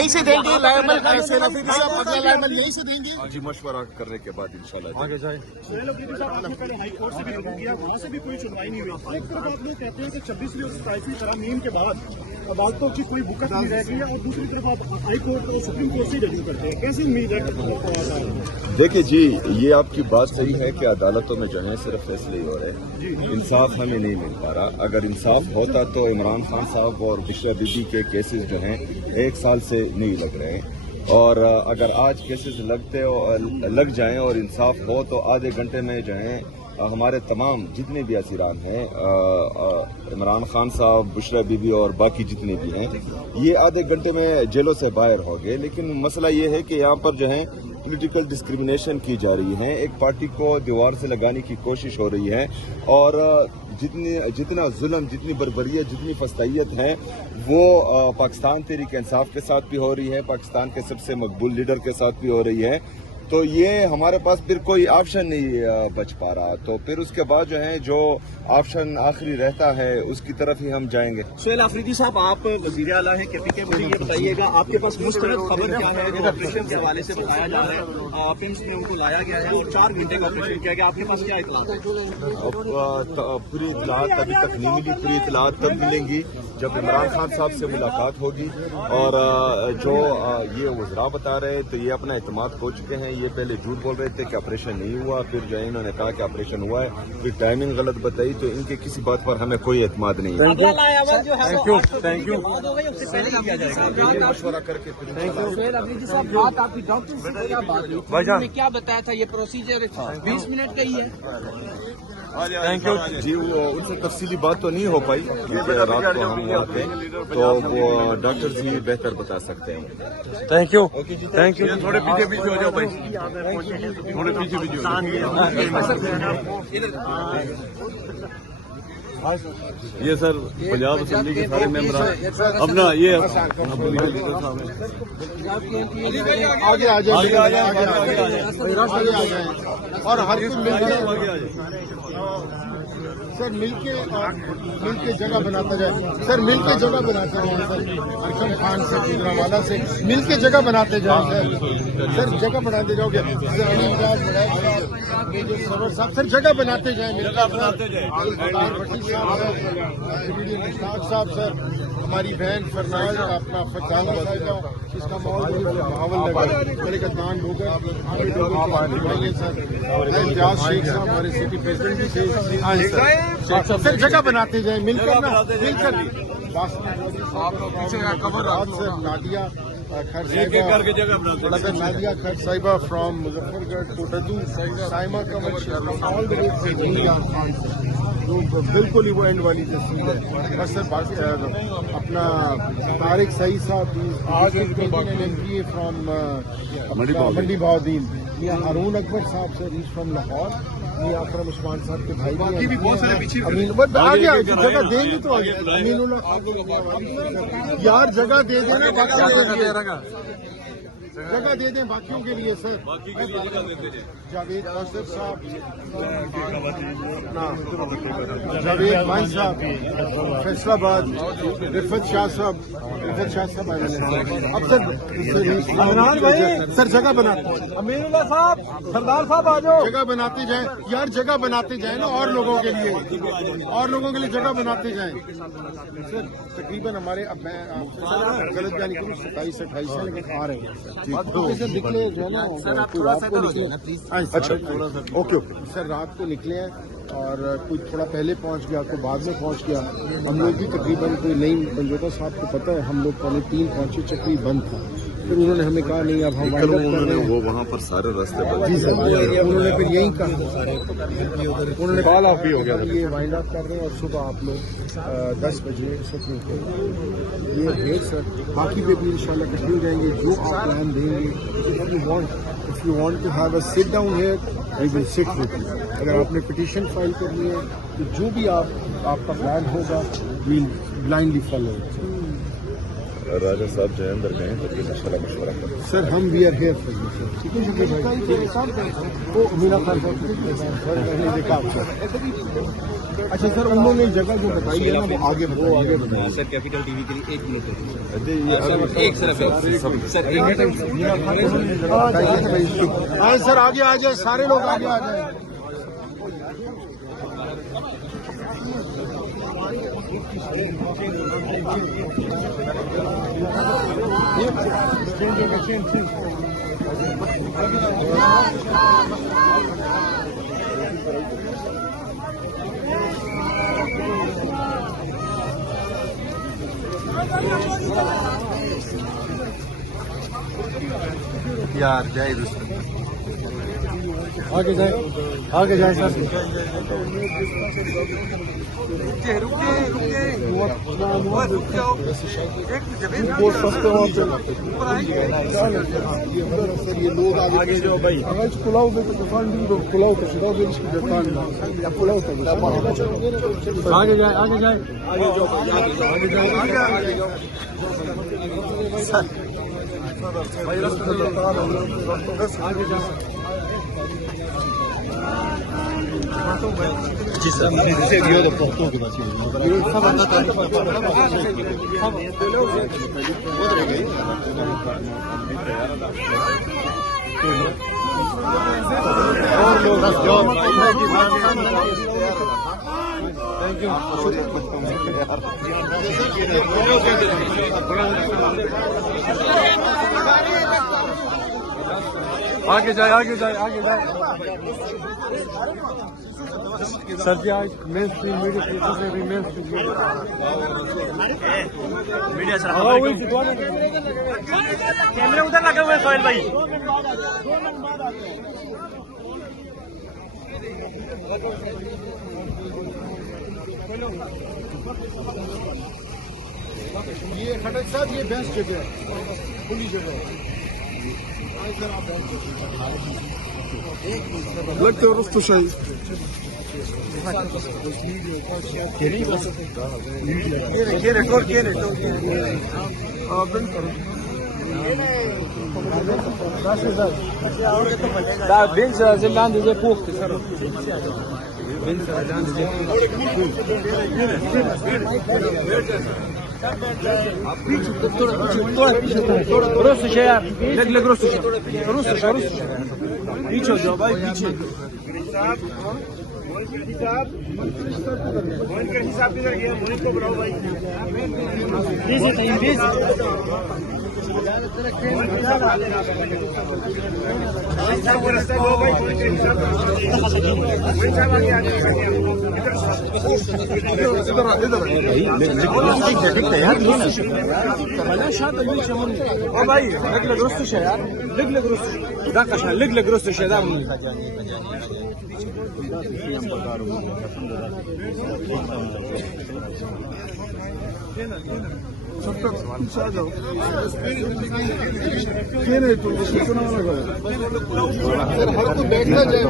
यहीं से देंगे लायमल सैयद अफरीदी साहब, अगला लायमल यहीं से देंगे जी मशवरा करने के बाद इंशाल्लाह आगे जाए। सोहेल अफरीदी साहब, आपने पहले हाई कोर्ट से भी रिव्यू किया, वहाँ से भी कोई सुनवाई नहीं हुई। एक तरफ आप लोग कहते हैं कि 26वीं और 27वीं तरमीम के बाद अदालतों की कोई वुकत नहीं रह गई है, और दूसरी तरफ आप हाई कोर्ट और सुप्रीम कोर्ट से रिव्यू करते हैं, कैसे उम्मीद है? देखिए जी, ये आपकी बात सही है कि अदालतों में जो है सिर्फ फैसले ही हो रहे हैं, इंसाफ हमें नहीं मिल पा रहा। अगर इंसाफ होता तो इमरान खान साहब और बुशरा बीबी के केसेस जो हैं 1 साल से नहीं लग रहे हैं, और अगर आज केसेस लग जाएं और इंसाफ हो तो आधे घंटे में जो है हमारे तमाम जितने भी असीरान हैं, इमरान खान साहब, बुशरा बीबी और बाकी जितने भी हैं, ये आधे घंटे में जेलों से बाहर हो गए। लेकिन मसला ये है कि यहाँ पर जो है पॉलिटिकल डिस्क्रिमिनेशन की जा रही है, एक पार्टी को दीवार से लगाने की कोशिश हो रही है, और जितना जुल्म, जितनी बर्बरियत, जितनी फस्तायत है वो पाकिस्तान तहरीक इंसाफ के साथ भी हो रही है, पाकिस्तान के सबसे मकबूल लीडर के साथ भी हो रही है। तो ये हमारे पास फिर कोई ऑप्शन नहीं बच पा रहा, तो फिर उसके बाद जो है जो ऑप्शन आखिरी रहता है उसकी तरफ ही हम जाएंगे। सोहेल अफरीदी साहब, आप वज़ीर आला हैं KPK, मुझे ये बताइएगा आपके पास मुस्तरद खबर क्या है जो ऑपरेशन के हवाले से बताया जा रहा है? पिम्स में उनको लाया गया है और 4 घंटे का ऑपरेशन किया गया, आपके पास क्या इतला है? पूरी इतलात अभी तक नहीं मिली, पूरी इतलात तब मिलेंगी जब इमरान खान साहब से मुलाकात होगी, और जो ये वज़रा बता रहे हैं तो ये अपना एतमाद खो चुके हैं। ये पहले झूठ बोल रहे थे कि ऑपरेशन नहीं हुआ, फिर जो है इन्होंने कहा कि ऑपरेशन हुआ है, फिर टाइमिंग गलत बताई, तो इनके किसी बात पर हमें कोई एतमाद नहीं है। Thank you. मशवरा करके सोहेल अफरीदी साहब, बात आपकी डॉक्टर से क्या बात हुई? उन्होंने क्या बताया था? ये प्रोसीजर 20 मिनट का ही है। थैंक यू जी। वो उनसे तफसीली बात तो नहीं हो पाई क्योंकि रात को हम वहाँ थे, तो वो डॉक्टर जी बेहतर बता सकते हैं। Thank you. थोड़े पीछे हो जाओ भाई, थोड़े पीछे हो ये सर पंजाब असेंबली के सारे मेंबर अपना ये आगे आ जाए और हर सर मिलके जगह बनाता जाए, सर मिलके जगह बनाते जाए, सर अरशद खान से, गुजरांवाला से मिलके जगह बनाते जाए, सर जगह बनाते जाओगे, साहब सर जगह बनाते जाए, साहब सर हमारी बहन फरनाज अपना फतान बताएगा, इसका माहौल मेरे का दान होगा। सर शेख साहब हमारे सिटी प्रेसिडेंट भी थे, सर जगह बनाते जाए मिलकर नादिया नादिया खर साहिबा from Muzaffargarh, Kot Addu, Saima commercial, all the way बिल्कुल ही वो एंड वाली तस्वीर है। बस सर अपना तारिक सही साहब MPA फ्रॉम मंडी बहाउद्दीन, ये हारून अकबर साहब सर इज फ्रॉम लाहौर, ये आकरम उस्मान साहब के भाई भी बहुत सारे पीछे आगे जगह देंगे तो आगे अमीनुल्लाह यार जगह दे देना, जगह दे दें बाकियों के लिए सर। जावेद असद साहब, जावेद मान साहब फैसलाबाद, रिफत शाह साहब अब सर जगह बनाते, अमीरुल्लाह साहब, सरदार साहब आ जाओ, जगह बनाते जाए यार, जगह बनाते जाए ना, और लोगों के लिए जगह बनाते जाए सर। तकरीबन हमारे अब मैं गलत जाने के लिए 27-28 है, लेकिन आ रहे हैं निकले जो है ना, रात को निकले। अच्छा ओके सर, रात को निकले हैं और कोई थोड़ा पहले पहुंच गया, कोई बाद में पहुंच गया। हम लोग भी तकरीबन कोई नहीं, पंजोता साहब को पता है, हम लोग 3:15 पहुंचे, चक्री बंद था, फिर उन्होंने हमें कहा नहीं अब हम वो वहाँ पर सारे रास्ते जी सर, उन्होंने फिर यही कहा, उन्होंने कॉल ऑफ भी हो गया, ये वाइंड अप कर रहे हैं और सुबह आप लोग 10 बजे सचमुच ये भेज सर, बाकी भी इंशाल्लाह इकट्ठे हो जाएंगे, जो आप प्लान देंगे। If you want to have a sit down here, we will sit with you. अगर आपने पिटीशन फाइल करनी है तो जो भी आपका प्लान होगा, we'll blindly follow it. राजा साहब जो है अंदर गए तो फिर इंशाल्लाह मशवरा करें. सर हम we are here for you sir. ठीक है वो मीरा खान साहब देखा आपको. अच्छा सर उन्होंने जगह जो बताई है ना वो आगे बताइए. सर कैपिटल टीवी के लिए 1 मिनट एक सर हाँ सर आगे आ जाए, सारे लोग आगे आ जाए. यार जय दुश्मन आगे जाए सर. ये लोग आगे जाओ भाई. पुलाव पुलाव आगे जाए जी सर थैंक यू. आगे जाए सर जी. आज मेन स्ट्रीम मीडिया से भी मेन स्ट्रीम मीडिया सर कैमरे उधर लगे हुए सोहेल भाई. ये खटक साहब ये बेस्ट जगह है, खुली जगह है. लगते हो रस्तु शाही पीछे जाओ भाई पीछे. हिसाब किधर गया मोहित को बुलाओ भाई. बैठना जाए.